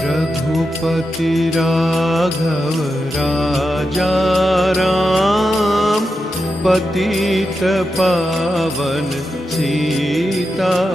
रघुपति राघव राजा राम, पतित पावन सीताराम।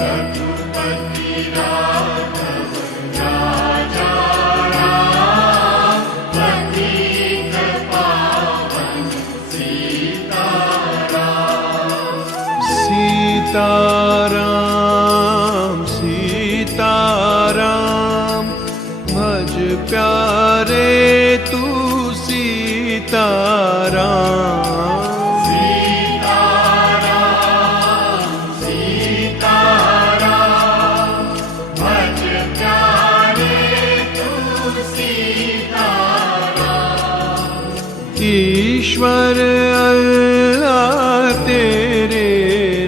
रघुपति राघव राजा राम, पतित पावन सीताराम। सीताराम सीताराम, भज प्यारे तू सीताराम। सीताराम सीताराम, भज प्यारे तू सीताराम। ईश्वर अल्लाह तेरे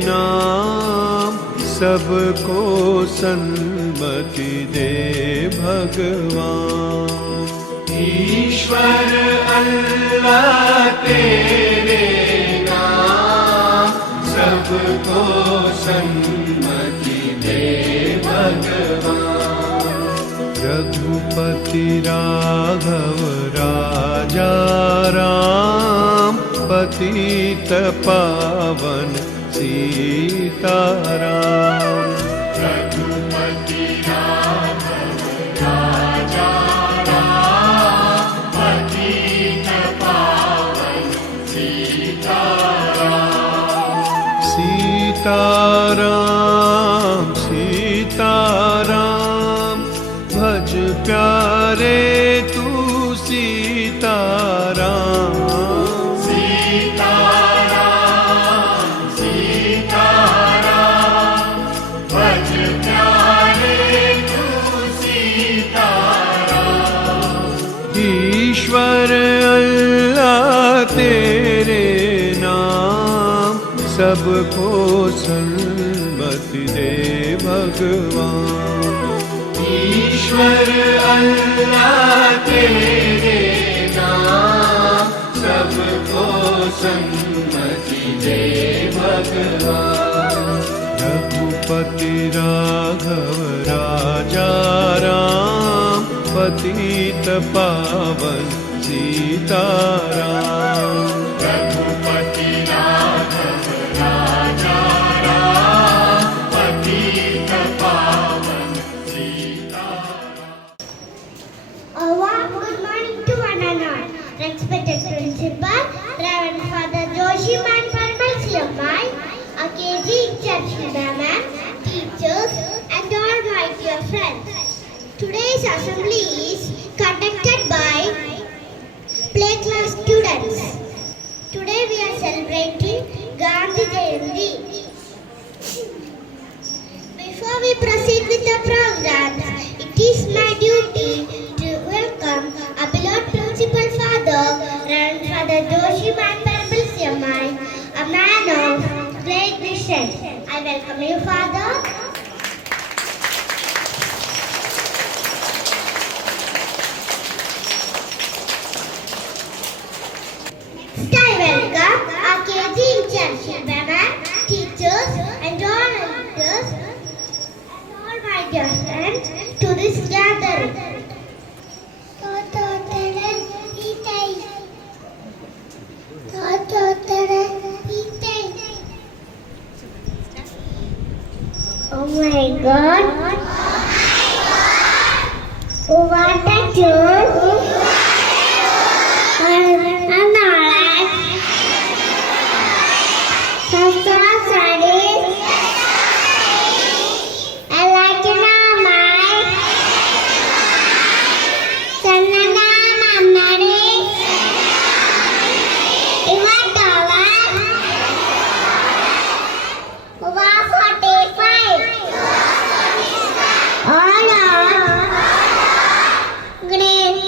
नाम, सबको सन्मति दे भगवान। ईश्वर अल्लाह तेरे नाम, सबको सन्मति दे भगवान। रघुपति राघव राजा राम, पतित पावन सीताराम। रघुपति राघव राजा राम, पतित पावन सीताराम। सीताराम सीताराम, भज प्यारे तू सीताराम। सीताराम सीताराम, भज प्यारे तू सीताराम। ईश्वर अल्लाह तेरे नाम, सबको सन्मति दे भगवान। ईश्वर अल्लाह तेरे नाम, सबको सन्मति दे भगवान। रघुपति राघव राजा राम, पतित पावन सीताराम। रघुपति राघव राजा राम, पतित पावन Sitaram. A warm good morning to one and all. Respected Principal, Reverend Father Joshi Man Parmalsiammai, our KG Churchman, teachers, and all my dear friends. Today's assembly is conducted by play class students. Today we are celebrating Gandhi Jayanti. Before we proceed with the program, it is my duty to welcome our beloved Principal Father, Reverend Father Joshi Man Parmalsiammai, a man of great vision. I welcome you, Father. Next, I welcome our KG children, teachers, and all elders, and all my dear friends to this gathering. Oh my God! Oh, what a tune! And knowledge. Shastra studies. I like it now, my. Sannana Namari. Even dollar. Over 45. All are great.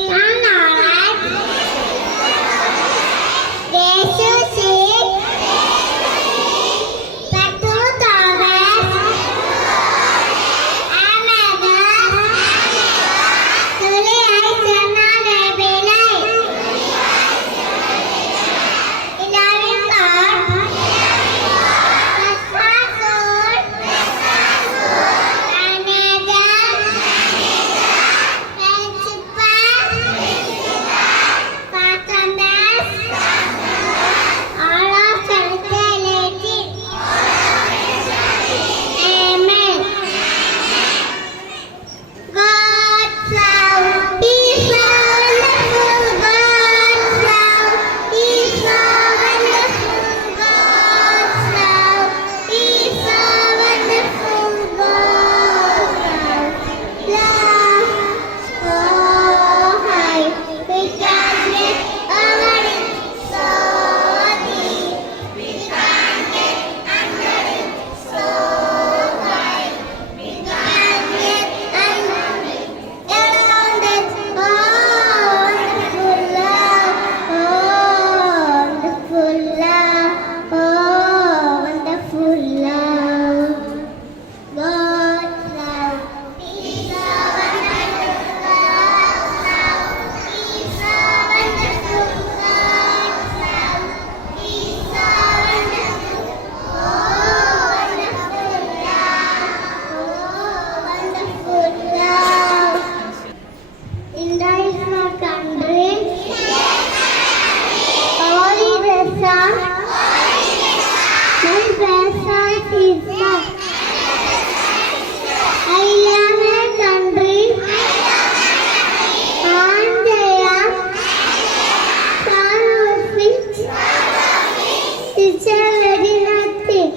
It's a very nothing.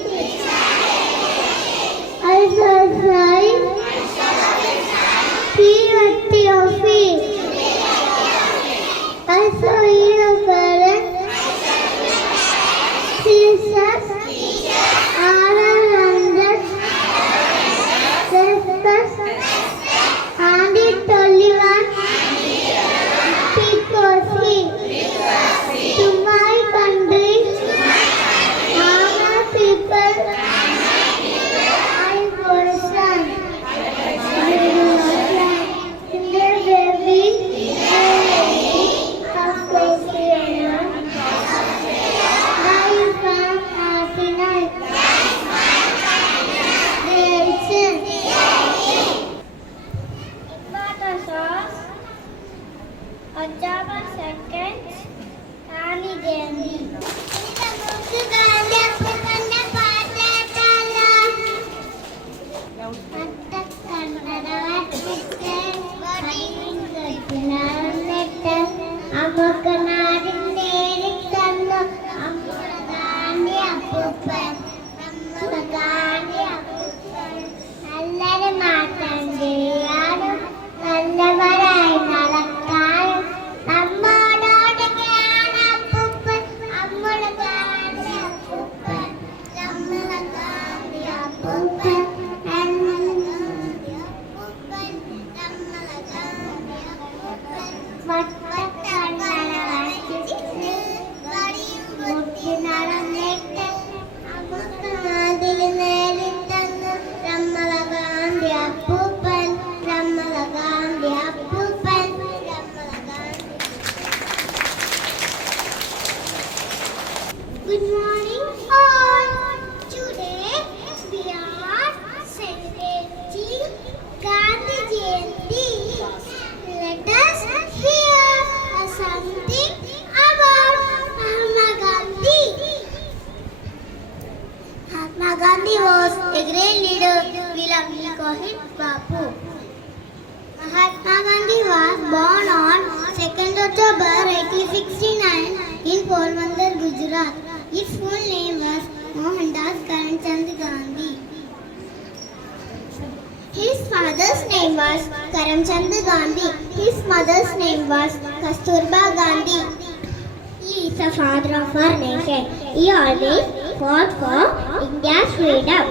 I saw sign. P of feet. I saw your parent. Jesus. R100. And it only one. Because he. To my country. Our people. I person. In the baby. Of Christiana. Life and happiness. October 2nd, Rani Jayanti. എല്ലാരും മാറ്റണ്ടേ നല്ലവരായി നടക്കാൻ നമ്മോടോടുകയാണ് അപ്പൂപ്പൻ നമ്മുടെ ഗാന്ധി അപ്പൂപ്പൻ നമ്മളെ ഗാന്ധി അപ്പൂപ്പൻ അപ്പൂപ്പൻ നമ്മളെ ഗാന്ധി അപ്പൂപ്പൻ വട്ടക്കണ്ണട വച്ചിട്ട് മുട്ടി നടന്നിട്ട് നമുക്ക് നാട്ടിൽ നേരിട്ടെന്ന് നമ്മളെ ഗാന്ധി അപ്പൂപ്പൻ നമ്മളെ ഗാന്ധി അപ്പൂപ്പൻ നമ്മളെ Gandhi. Good morning all. Today we are celebrating Gandhi Jayanti. Let us hear something about Mahatma Gandhi. Mahatma Gandhi was a great leader. We call him Bapu. Mahatma Gandhi was born on 2nd October 1869 in Porbandar, Gujarat. His full name was Mohandas Karamchand Gandhi. His father's name was Karamchand Gandhi. His mother's name was Kasturba Gandhi. He is the father of our nation. He always fought for India's freedom.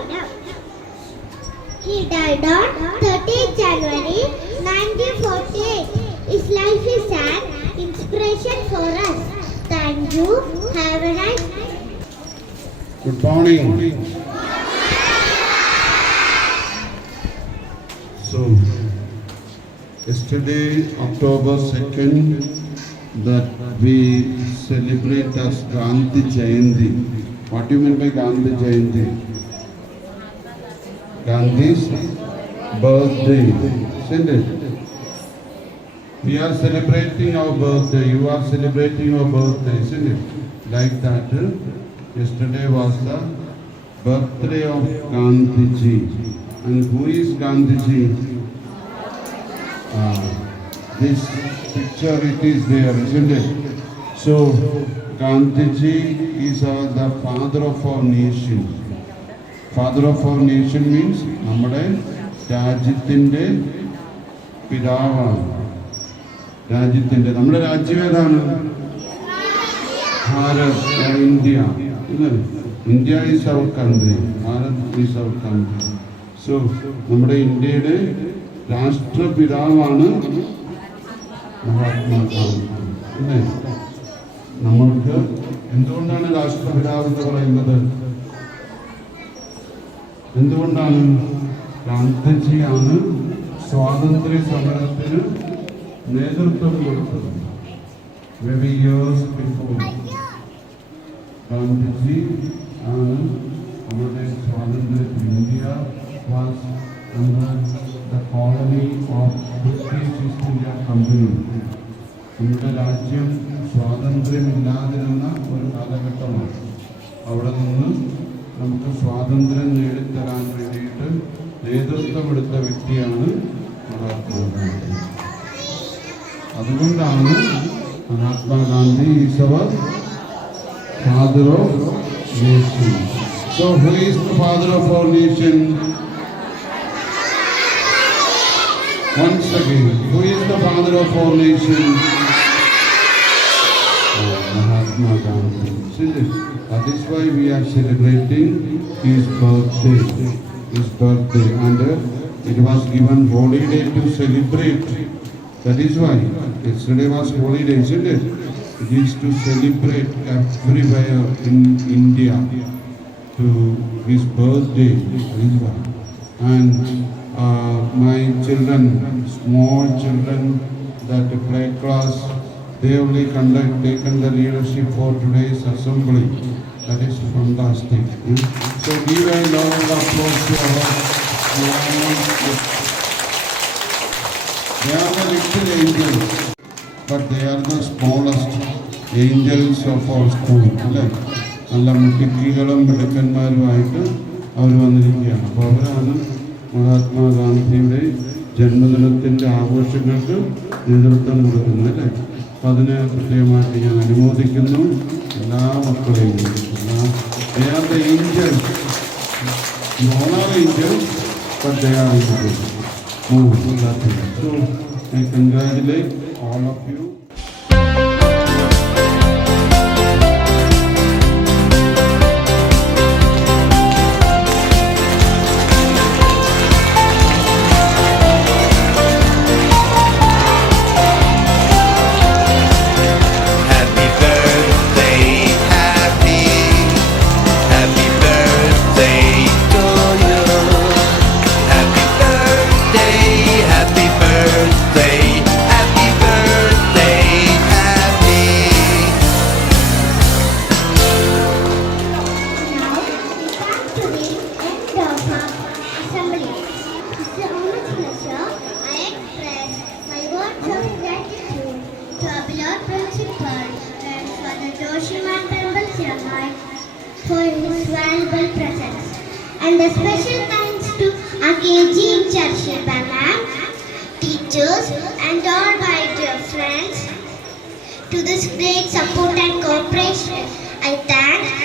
He died on 30th January 1948. His life is an inspiration for us. Thank you. Have a nice day. Good morning. So, yesterday, October 2nd, that we celebrate as Gandhi Jayanti. What do you mean by Gandhi Jayanti? Gandhi's birthday, isn't it? We are celebrating our birthday. You are celebrating your birthday, isn't it? Like that. Yesterday was the birthday of Gandhiji. And who is Gandhiji? This picture it is there, isn't it? So Gandhiji is the father of our nation. Father of our nation means നമ്മുടെ രാജ്യത്തിൻ്റെ പിതാവാണ്. രാജ്യത്തിൻ്റെ നമ്മുടെ രാജ്യം ഏതാണ്? Bharat, India. India is our country, Bharat is our country. So നമ്മുടെ ഇന്ത്യയുടെ രാഷ്ട്രപിതാവാണ് മഹാത്മാഗാന്ധി. അല്ലേ? നമ്മൾക്ക് എന്തുകൊണ്ടാണ് രാഷ്ട്രപിതാവ് എന്ന് പറയുന്നത്? എന്തുകൊണ്ടാണ്? ഗാന്ധിജിയാണ് സ്വാതന്ത്ര്യ സമരത്തിന് നേതൃത്വം കൊടുത്തത്. Many years before, Gandhiji ആണ് നമ്മുടെ സ്വാതന്ത്ര്യത്തിൽ. India was under the colony of British East India Company. നമ്മുടെ രാജ്യം സ്വാതന്ത്ര്യമില്ലാതിരുന്ന ഒരു കാലഘട്ടമാണ്. അവിടെ നിന്ന് നമുക്ക് സ്വാതന്ത്ര്യം നേടിത്തരാൻ വേണ്ടിയിട്ട് നേതൃത്വമെടുത്ത വ്യക്തിയാണ് മഹാത്മാഗാന്ധി. അതുകൊണ്ടാണ് Mahatma Gandhi is our father of Nation. So who is the father of our nation? Once again, who is the father of our nation? Mahatma Gandhi. See this? That is why we are celebrating his birthday. His birthday. And it was given holiday to celebrate. That is why. Yesterday was holiday, isn't it? It is to celebrate everywhere in India to his birthday. That is why. And my children, small children, that play class, they only taken the leadership for today's assembly. That is fantastic. So give a loud applause to they are the little angels, but they are the smallest angels of our school. നല്ല മുട്ടിക്കികളും മിടുക്കന്മാരുമായിട്ട് അവർ വന്നിരിക്കുകയാണ്. അപ്പോൾ അവരാണ് മഹാത്മാഗാന്ധിയുടെ ജന്മദിനത്തിൻ്റെ ആഘോഷങ്ങൾക്ക് നേതൃത്വം കൊടുക്കുന്നത് അല്ലേ. അപ്പം അതിനെ പ്രത്യേകമായിട്ട് ഞാൻ അനുമോദിക്കുന്നു എല്ലാ മക്കളെയും. They are the angels. You all are angels, but they are angels. So I congratulate all of you. For his valuable presence. And a special thanks to AKG Charship ma'am, teachers and all my dear friends to this great support and cooperation. I thank